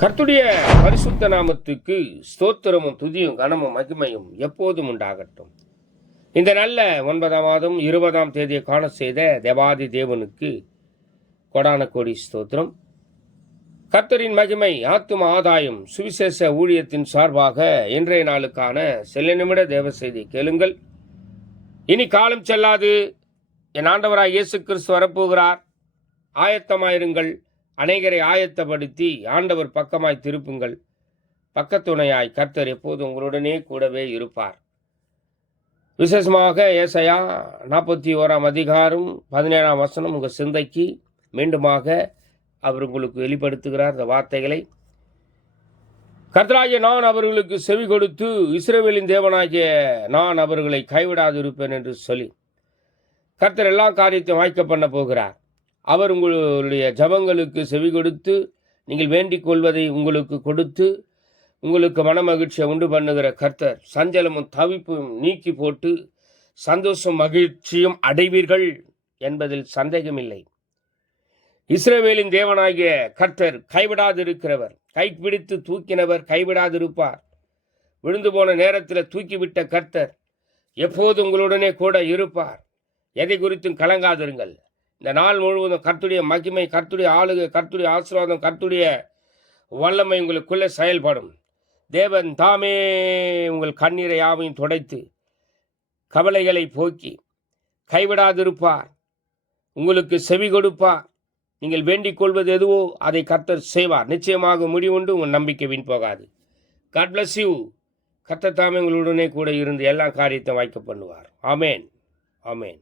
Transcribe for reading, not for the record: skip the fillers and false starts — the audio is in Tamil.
கர்த்தருடைய பரிசுத்த நாமத்துக்கு ஸ்தோத்திரமும் துதியும் கனமும் மகிமையும் எப்போதும் உண்டாகட்டும். இந்த நல்ல 9ஆம் மாதம் 20ஆம் தேதியை காண செய்த தேவாதி தேவனுக்கு கொடான கோடி ஸ்தோத்திரம். கர்த்தரின் மகிமை ஆத்தும ஆதாயம் சுவிசேஷ ஊழியத்தின் சார்பாக இன்றைய நாளுக்கான சில நிமிட தேவ செய்தி கேளுங்கள். இனி காலம் செல்லாது, என் ஆண்டவராய் இயேசு கிறிஸ்து வரப்போகிறார். ஆயத்தமாயிருங்கள், அநேகரை ஆயத்தப்படுத்தி ஆண்டவர் பக்கமாய் திருப்புங்கள். பக்கத்துணையாய் கர்த்தர் எப்போது உங்களுடனே கூடவே இருப்பார். விசேஷமாக ஏசாயா 41ஆம் அதிகாரம் 17ஆம் வசனம் உங்கள் சிந்தைக்கு மீண்டுமாக அவர் உங்களுக்கு வெளிப்படுத்துகிறார். இந்த வார்த்தைகளை, கர்த்தராகிய நான் அவர்களுக்கு செவி கொடுத்து இஸ்ரவேலின் தேவனாகிய நான் அவர்களை கைவிடாது இருப்பேன் என்று சொல்லி கர்த்தர் எல்லா காரியத்தையும் வாய்க்க பண்ண போகிறார். அவர் உங்களுடைய ஜபங்களுக்கு செவி கொடுத்து நீங்கள் வேண்டிக் கொள்வதை உங்களுக்கு கொடுத்து உங்களுக்கு மனமகிழ்ச்சியை உண்டு பண்ணுகிற கர்த்தர் சஞ்சலமும் தவிப்பும் நீக்கி போட்டு சந்தோஷம் மகிழ்ச்சியும் அடைவீர்கள் என்பதில் சந்தேகமில்லை. இஸ்ரவேலின் தேவனாகிய கர்த்தர் கைவிடாதிருக்கிறவர், கைப்பிடித்து தூக்கினவர் கைவிடாதிருப்பார். விழுந்து போன நேரத்தில் தூக்கிவிட்ட கர்த்தர் எப்போது உங்களுடனே கூட இருப்பார். எதை குறித்தும் கலங்காதிருங்கள். இந்த நாள் முழுவதும் கர்த்தருடைய மகிமை, கர்த்தருடைய ஆளுகை, கர்த்தருடைய ஆசீர்வாதம், கர்த்தருடைய வல்லமை உங்களுக்குள்ளே செயல்படும். தேவன் தாமே உங்கள் கண்ணீரை யாவையும் துடைத்து கவலைகளை போக்கி கைவிடாதிருப்பார். உங்களுக்கு செவி கொடுப்பார். நீங்கள் வேண்டிக் கொள்வது எதுவோ அதை கர்த்தர் செய்வார். நிச்சயமாக முடிவுண்டு உங்கள் நம்பிக்கை வீண் போகாது. God bless you. கர்த்தர் தாமே உங்களுடனே கூட இருந்து எல்லா காரியத்தையும் வாய்க்க பண்ணுவார். ஆமேன், ஆமேன்.